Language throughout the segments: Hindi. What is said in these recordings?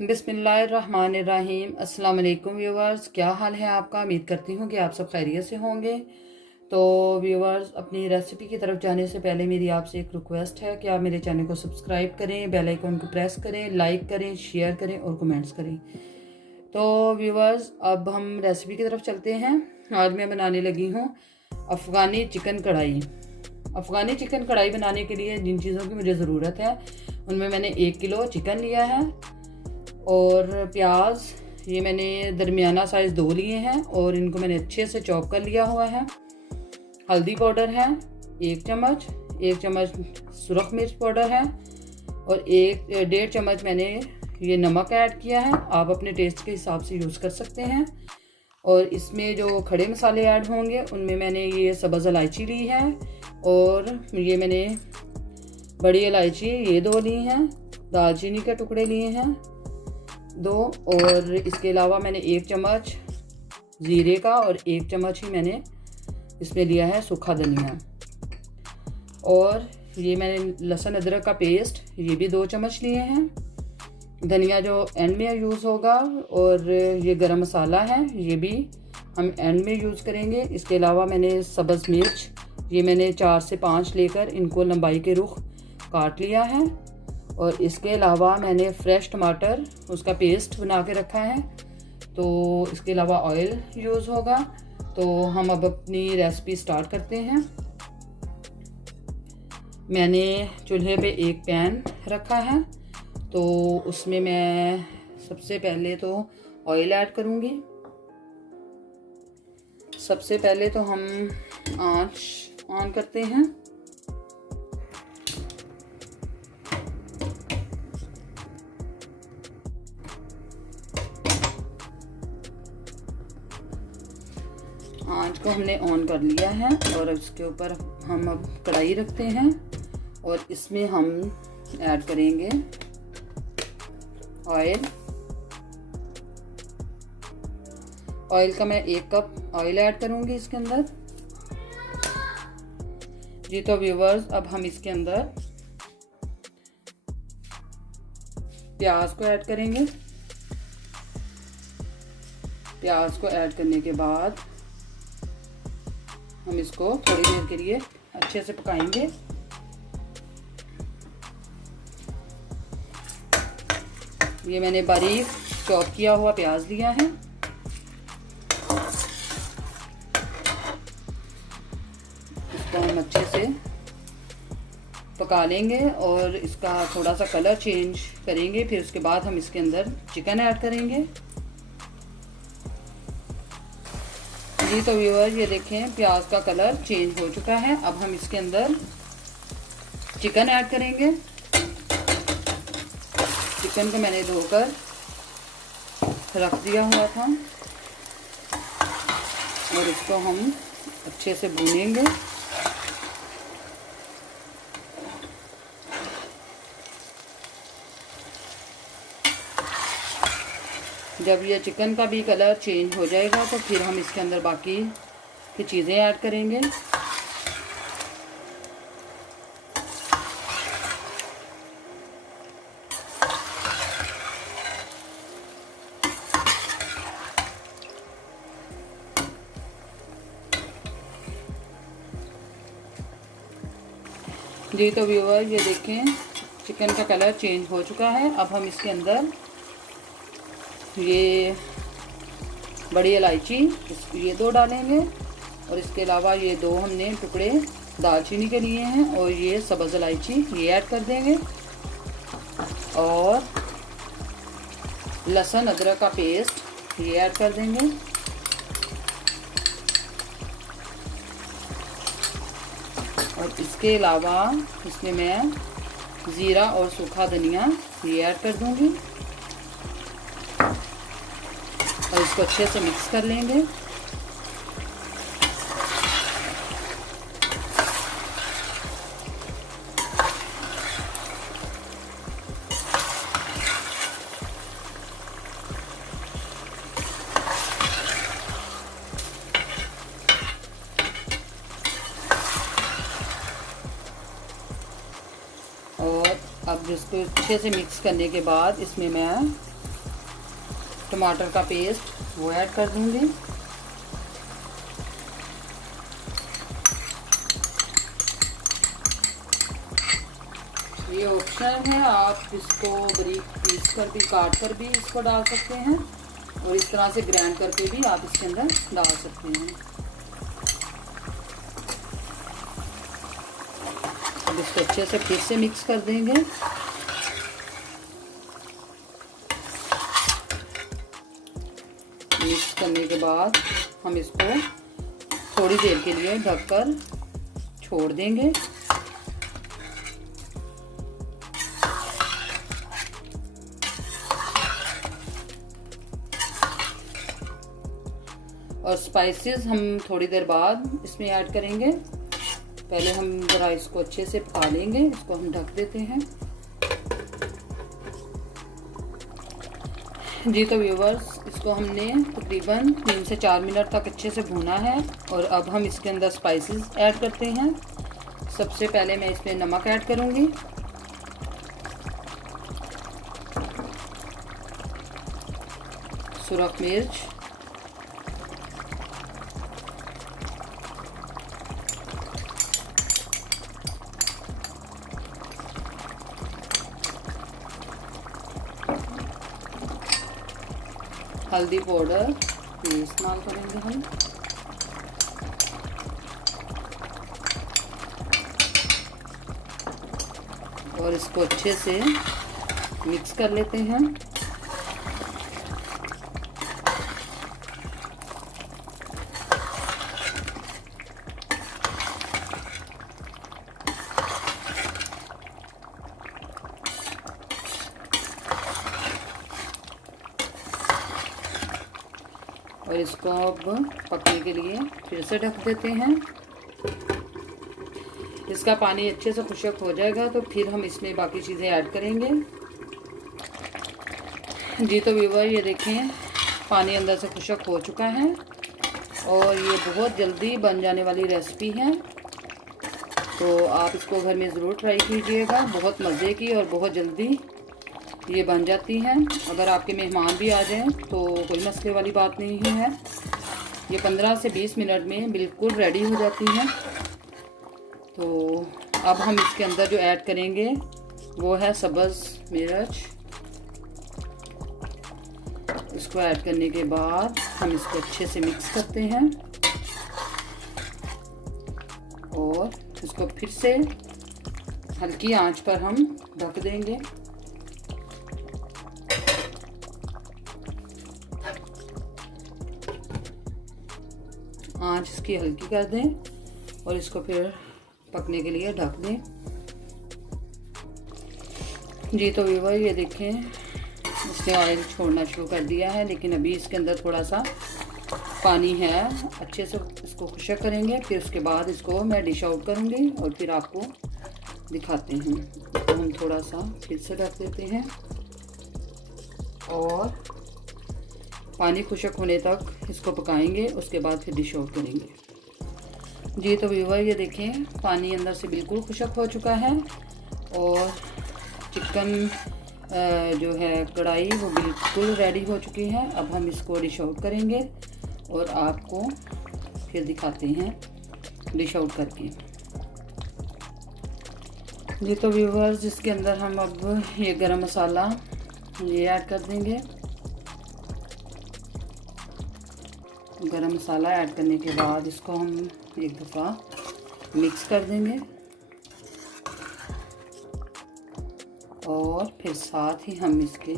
बिस्मिल्लाहिर्रहमानिर्रहीम। अस्सलाम वालेकुम व्यूवर्स, क्या हाल है आपका। उम्मीद करती हूँ कि आप सब खैरियत से होंगे। तो व्यूवर्स, अपनी रेसिपी की तरफ जाने से पहले मेरी आपसे एक रिक्वेस्ट है कि आप मेरे चैनल को सब्सक्राइब करें, बेल आइकन को प्रेस करें, लाइक करें, शेयर करें और कमेंट्स करें। तो व्यूवर्स, अब हम रेसिपी की तरफ चलते हैं। आज मैं बनाने लगी हूँ अफ़गानी चिकन कढ़ाई। अफ़गानी चिकन कढ़ाई बनाने के लिए जिन चीज़ों की मुझे ज़रूरत है उनमें मैंने 1 किलो चिकन लिया है और प्याज ये मैंने दरमियाना साइज़ 2 लिए हैं और इनको मैंने अच्छे से चॉप कर लिया हुआ है। हल्दी पाउडर है 1 चम्मच, 1 चम्मच सुरख मिर्च पाउडर है और 1.5 चम्मच मैंने ये नमक ऐड किया है। आप अपने टेस्ट के हिसाब से यूज़ कर सकते हैं। और इसमें जो खड़े मसाले ऐड होंगे उनमें मैंने ये सब्ज़ इलायची ली है और ये मैंने बड़ी इलायची ये 2 ली हैं, दालचीनी के टुकड़े लिए हैं 2 और इसके अलावा मैंने 1 चम्मच ज़ीरे का और 1 चम्मच ही मैंने इसमें लिया है सूखा धनिया। और ये मैंने लहसुन अदरक का पेस्ट ये भी 2 चम्मच लिए हैं। धनिया जो एंड में यूज़ होगा और ये गरम मसाला है ये भी हम एंड में यूज़ करेंगे। इसके अलावा मैंने सब्ज़ मिर्च ये मैंने 4 से 5 लेकर इनको लंबाई के रुख काट लिया है। और इसके अलावा मैंने फ्रेश टमाटर उसका पेस्ट बना के रखा है। तो इसके अलावा ऑयल यूज़ होगा। तो हम अब अपनी रेसिपी स्टार्ट करते हैं। मैंने चूल्हे पे एक पैन रखा है तो उसमें मैं सबसे पहले तो ऑयल ऐड करूँगी। सबसे पहले तो हम आंच ऑन करते हैं। आंच को हमने ऑन कर लिया है और इसके ऊपर हम अब कढ़ाई रखते हैं और इसमें हम ऐड करेंगे ऑयल। ऑयल का मैं 1 कप ऑयल ऐड करूंगी इसके अंदर जी। तो व्यूवर्स, अब हम इसके अंदर प्याज को ऐड करेंगे। प्याज को ऐड करने के बाद हम इसको थोड़ी देर के लिए अच्छे से पकाएंगे। ये मैंने बारीक चॉप किया हुआ प्याज लिया है। इसको हम अच्छे से पका लेंगे और इसका थोड़ा सा कलर चेंज करेंगे। फिर उसके बाद हम इसके अंदर चिकन ऐड करेंगे जी। तो व्यूअर, ये देखें प्याज का कलर चेंज हो चुका है। अब हम इसके अंदर चिकन ऐड करेंगे। चिकन को मैंने धोकर रख दिया हुआ था और इसको हम अच्छे से भूनेंगे। जब ये चिकन का भी कलर चेंज हो जाएगा तो फिर हम इसके अंदर बाकी की चीज़ें ऐड करेंगे। जी तो व्यूअर, ये देखें चिकन का कलर चेंज हो चुका है। अब हम इसके अंदर ये बड़ी इलायची ये 2 डालेंगे और इसके अलावा ये 2 हमने टुकड़े दालचीनी के लिए हैं और ये सब्ज़ इलायची ये ऐड कर देंगे और लहसुन अदरक का पेस्ट ये ऐड कर देंगे। और इसके अलावा इसमें मैं ज़ीरा और सूखा धनिया ये ऐड कर दूंगी और इसको अच्छे से मिक्स कर लेंगे। और अब इसको अच्छे से मिक्स करने के बाद इसमें मैं टमाटर का पेस्ट वो ऐड कर दूंगी। ये ऑप्शनल है, आप इसको बारीक पीस कर भी, काट कर भी इसको डाल सकते हैं और इस तरह से ग्राइंड करके भी आप इसके अंदर डाल सकते हैं। अब इसको अच्छे से फिर से मिक्स कर देंगे। मिक्स करने के बाद हम इसको थोड़ी देर के लिए ढककर छोड़ देंगे। और स्पाइसेस हम थोड़ी देर बाद इसमें ऐड करेंगे। पहले हम जरा इसको अच्छे से पका लेंगे। इसको हम ढक देते हैं। जी तो व्यूवर्स, इसको हमने तकरीबन 3 से 4 मिनट तक अच्छे से भूना है। और अब हम इसके अंदर स्पाइसेस ऐड करते हैं। सबसे पहले मैं इसमें नमक ऐड करूँगी, सुरख मिर्च, हल्दी पाउडर ये इस्तेमाल करेंगे हम। और इसको अच्छे से मिक्स कर लेते हैं। और इसको अब पकने के लिए फिर से ढक देते हैं। इसका पानी अच्छे से खुश्क हो जाएगा तो फिर हम इसमें बाकी चीज़ें ऐड करेंगे। जी तो व्यूअर, ये देखें पानी अंदर से खुश्क हो चुका है और ये बहुत जल्दी बन जाने वाली रेसिपी है। तो आप इसको घर में ज़रूर ट्राई कीजिएगा। बहुत मज़े की और बहुत जल्दी ये बन जाती है। अगर आपके मेहमान भी आ जाएं तो कोई मसले वाली बात नहीं है। ये 15 से 20 मिनट में बिल्कुल रेडी हो जाती है। तो अब हम इसके अंदर जो ऐड करेंगे वो है सब्ज़ मिर्च। इसको ऐड करने के बाद हम इसको अच्छे से मिक्स करते हैं और इसको फिर से हल्की आंच पर हम ढक देंगे। आंच इसकी हल्की कर दें और इसको फिर पकने के लिए ढक दें। जी तो व्यूअर, ये देखें इसने ऑयल छोड़ना शुरू कर दिया है, लेकिन अभी इसके अंदर थोड़ा सा पानी है। अच्छे से इसको खुश्क करेंगे, फिर उसके बाद इसको मैं डिश आउट करूँगी और फिर आपको दिखाते हैं। तो हम थोड़ा सा फिर से ढक देते हैं और पानी खुश्क होने तक इसको पकाएंगे। उसके बाद फिर डिश आउट करेंगे। जी तो व्यूअर, ये देखें पानी अंदर से बिल्कुल खुश्क हो चुका है और चिकन जो है कढ़ाई वो बिल्कुल रेडी हो चुकी है। अब हम इसको डिश आउट करेंगे और आपको फिर दिखाते हैं डिश आउट करके। जी तो व्यूअर्स, इसके अंदर हम अब ये गरम मसाला ये ऐड कर देंगे। गरम मसाला ऐड करने के बाद इसको हम एक दफ़ा मिक्स कर देंगे और फिर साथ ही हम इसके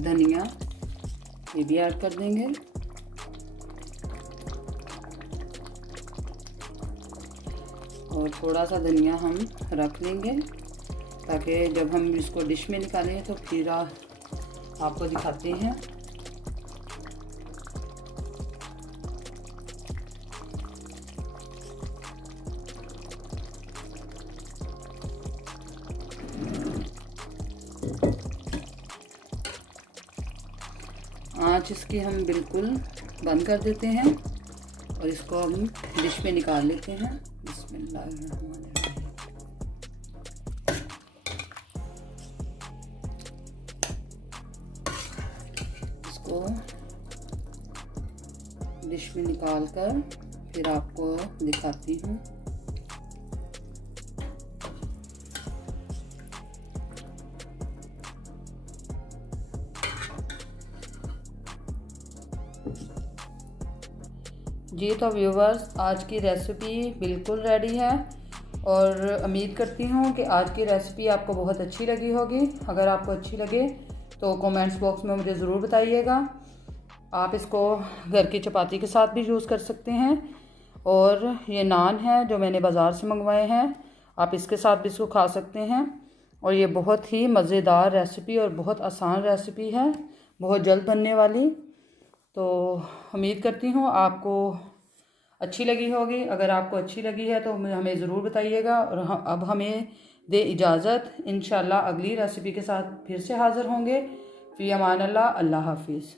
धनिया ये भी ऐड कर देंगे। और थोड़ा सा धनिया हम रख लेंगे ताकि जब हम इसको डिश में निकालें तो फिर आपको दिखाते हैं। आँच इसकी हम बिल्कुल बंद कर देते हैं और इसको हम डिश में निकाल लेते हैं। बिस्मिल्लाहिर्रहमानिर्रहीम। इसको डिश में निकाल कर फिर आपको दिखाती हूँ। जी तो व्यूवर्स, आज की रेसिपी बिल्कुल रेडी है और उम्मीद करती हूँ कि आज की रेसिपी आपको बहुत अच्छी लगी होगी। अगर आपको अच्छी लगे तो कमेंट्स बॉक्स में मुझे ज़रूर बताइएगा। आप इसको घर की चपाती के साथ भी यूज़ कर सकते हैं और ये नान है जो मैंने बाज़ार से मंगवाए हैं, आप इसके साथ भी इसको खा सकते हैं। और ये बहुत ही मज़ेदार रेसिपी और बहुत आसान रेसिपी है, बहुत जल्द बनने वाली। तो उम्मीद करती हूँ आपको अच्छी लगी होगी। अगर आपको अच्छी लगी है तो हमें ज़रूर बताइएगा। और अब हमें दे इजाज़त, इंशाल्लाह अगली रेसिपी के साथ फिर से हाज़िर होंगे। फ़ी अमान अल्लाह, अल्लाह हाफिज़।